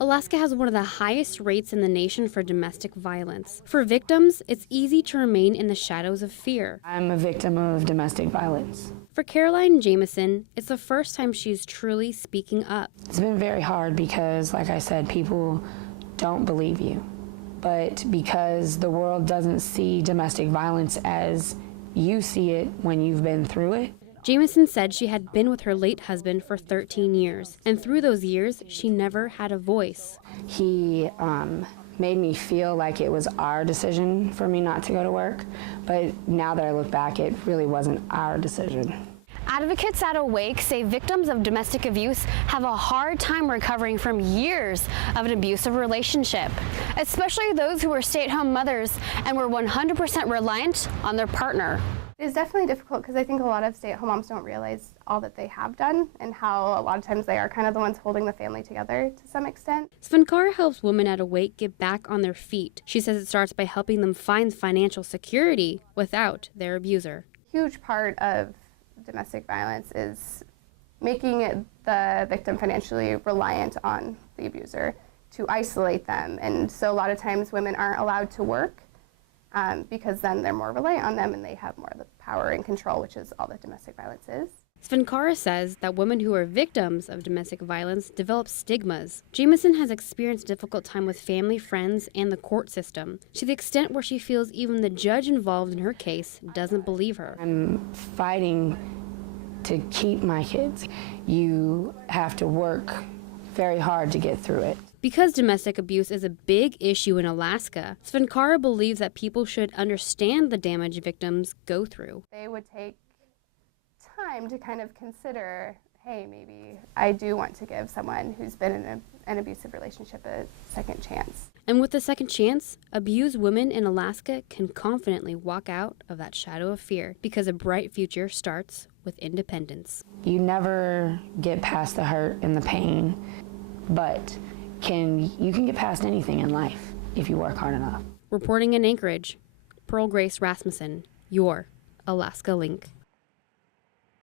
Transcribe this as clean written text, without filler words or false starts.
Alaska has one of the highest rates in the nation for domestic violence. For victims, it's easy to remain in the shadows of fear. I'm a victim of domestic violence. For Caroline Jamison, it's the first time she's truly speaking up. It's been very hard because, like I said, people don't believe you. But because the world doesn't see domestic violence as you see it when you've been through it. Jamison said she had been with her late husband for 13 years, and through those years, she never had a voice. He made me feel like it was our decision for me not to go to work, but now that I look back, it really wasn't our decision. Advocates at AWAIC say victims of domestic abuse have a hard time recovering from years of an abusive relationship, especially those who were stay-at-home mothers and were 100% reliant on their partner. It's definitely difficult because I think a lot of stay-at-home moms don't realize all that they have done and how a lot of times they are kind of the ones holding the family together to some extent. Svenkara helps women at AWAIC get back on their feet. She says it starts by helping them find financial security without their abuser. Huge part of domestic violence is making the victim financially reliant on the abuser to isolate them. And so a lot of times women aren't allowed to work because then they're more reliant on them and they have more of the power and control, which is all that domestic violence is. Svenkara says that women who are victims of domestic violence develop stigmas. Jamison has experienced a difficult time with family, friends, and the court system, to the extent where she feels even the judge involved in her case doesn't believe her. I'm fighting to keep my kids. You have to work very hard to get through it. Because domestic abuse is a big issue in Alaska, Svenkara believes that people should understand the damage victims go through. They would take time to kind of consider, hey, maybe I do want to give someone who's been in an abusive relationship a second chance. And with the second chance, abused women in Alaska can confidently walk out of that shadow of fear because a bright future starts with independence. You never get past the hurt and the pain, but you can get past anything in life if you work hard enough. Reporting in Anchorage, Pearl Grace Rasmussen, your Alaska Link.